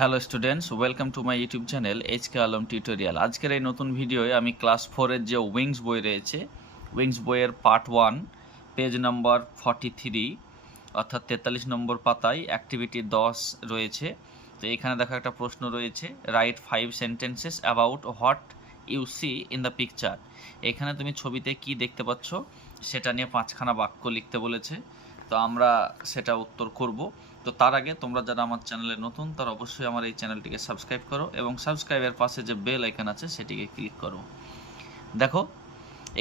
Hello students, welcome to my YouTube channel HK Alam tutorial. আজকের এই নতুন ভিডিওয়ে আমি ক্লাস 4-এর যে উইংস বই রয়েছে, উইংস বইয়ের পার্ট 1 পেজ নাম্বার 43 অর্থাৎ 43 নম্বর পাতায় অ্যাক্টিভিটি 10 রয়েছে। তো এখানে দেখো একটা প্রশ্ন রয়েছে, write 5 sentences about what you see in the picture. এখানে তুমি ছবিতে কি দেখতে পাচ্ছ সেটা নিয়ে 5খানা বাক্য লিখতে বলেছে। তো আমরা সেটা উত্তর করব। তো তার আগে তোমরা যারা আমার চ্যানেলে নতুন তারা অবশ্যই আমার এই চ্যানেলটিকে সাবস্ক্রাইব করো এবং সাবস্ক্রাইবের পাশে যে বেল আইকন আছে সেটিকে ক্লিক করো। দেখো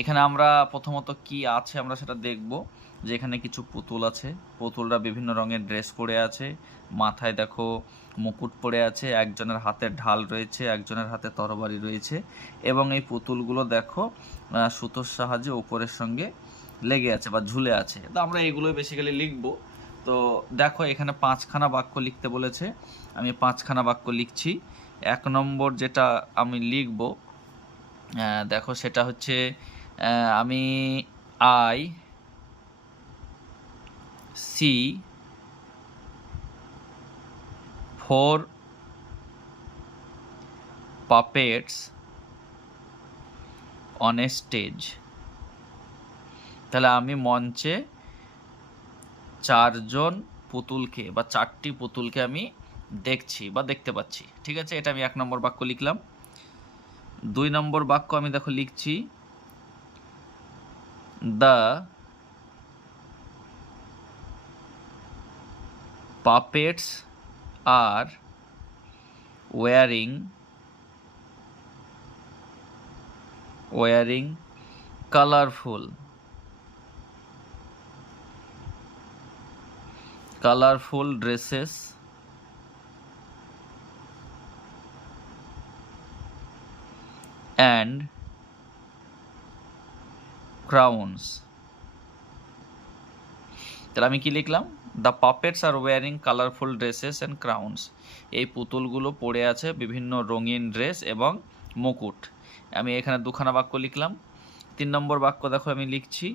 এখানে আমরা প্রথমত কি আছে আমরা সেটা দেখব। যে এখানে কিছু পুতুল আছে, পুতুলরা বিভিন্ন রঙের ড্রেস পরে আছে, মাথায় দেখো মুকুট পরে আছে, একজনের হাতে ঢাল রয়েছে, একজনের হাতে তরবারি রয়েছে এবং এই পুতুলগুলো দেখো সুতোর সাহায্যে উপরের সঙ্গে লেগে আছে বা ঝুলে আছে। তো আমরা এগুলোই বেসিক্যালি লিখব। তো দেখো এখানে 5খানা বাক্য লিখতে বলেছে, আমি 5খানা বাক্য লিখছি। 1 নম্বর যেটা আমি লিখব দেখো সেটা হচ্ছে আমি I C 4 puppets on a stage। তাহলে আমি মঞ্চে 4জন পুতুলকে বা 4টি পুতুলকে আমি দেখছি বা দেখতে পাচ্ছি। ঠিক আছে, এটা আমি 1 নম্বর বাক্য লিখলাম। 2 নম্বর বাক্য আমি দেখো লিখছি, the puppets are wearing colorful dresses and crowns। তাহলে আমি কি লিখলাম, the puppets are wearing colourful dresses and crowns. এই পুতুলগুলো পরে আছে বিভিন্ন রঙিন ড্রেস এবং মুকুট। আমি এখানে 2খানা বাক্য লিখলাম। 3 নম্বর বাক্য দেখো আমি লিখছি,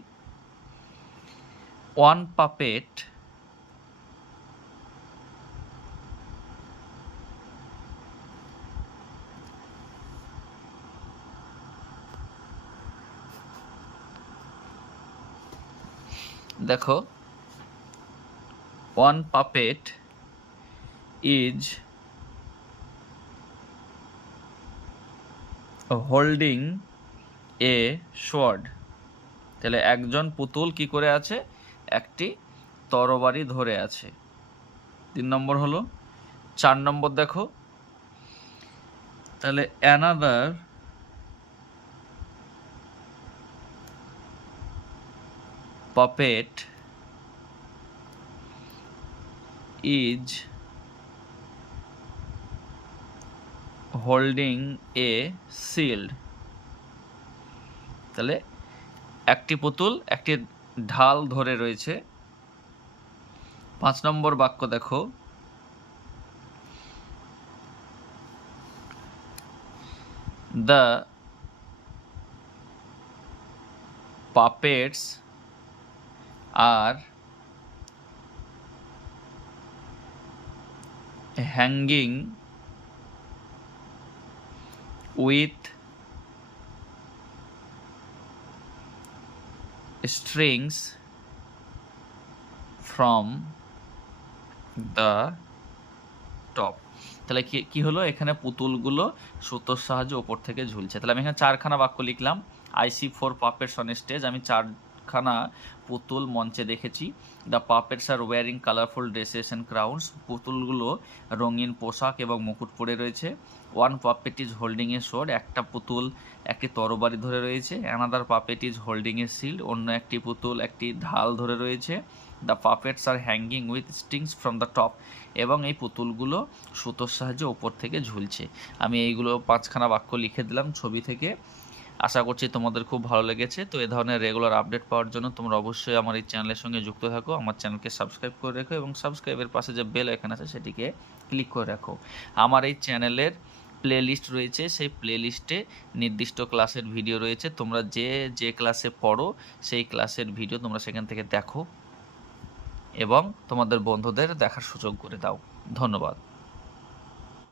ওয়ান পাপেট দেখো one puppet is holding a sword। তাহলে একজন পুতুল কি করে আছে, একটি তরবারি ধরে আছে। 3 নম্বর হলো। 4 নম্বর দেখো, তাহলে another puppet is holding a shield। তাহলে একটি পুতুল একটি ঢাল ধরে রয়েছে। 5 নম্বর বাক্য দেখো, the puppets are hanging with strings from the top। তাহলে কি হলো, এখানে পুতুলগুলো সুতোর সাহায্যে ওপর থেকে ঝুলছে। তাহলে আমি এখানে 4খানা বাক্য লিখলাম। আইসি 4 পাপেটস অন স্টেজ, আমি 4খানা পুতুল মঞ্চে দেখেছি। The puppets are wearing colourful dresses and crowns, পুতুলগুলো রঙিন পোশাক এবং মুকুট পরে রয়েছে। One puppet is holding a sword, একটা পুতুল একটি তরবারি ধরে রয়েছে। Another puppet is holding a shield, অন্য একটি পুতুল একটি ঢাল ধরে রয়েছে। The puppets are hanging with strings from the top, এবং এই পুতুলগুলো সুতোর সাহায্যে ওপর থেকে ঝুলছে। আমি এইগুলো 5খানা বাক্য লিখে দিলাম ছবি থেকে। আশা করছি তোমাদের খুব ভালো লেগেছে। তো এ ধরনের রেগুলার আপডেট পাওয়ার জন্য তোমরা অবশ্যই আমার এই চ্যানেলের সঙ্গে যুক্ত থাকো, আমার চ্যানেলকে সাবস্ক্রাইব করে রেখো এবং সাবস্ক্রাইবের পাশে যে বেল আইকন আছে সেটিকে ক্লিক করে রাখো। আমার এই চ্যানেলের প্লে লিস্ট রয়েছে, সেই প্লে লিস্টে নির্দিষ্ট ক্লাসের ভিডিও রয়েছে। তোমরা যে ক্লাসে পড়ো সেই ক্লাসের ভিডিও তোমরা সেখান থেকে দেখো এবং তোমাদের বন্ধুদের দেখার সুযোগ করে দাও। ধন্যবাদ।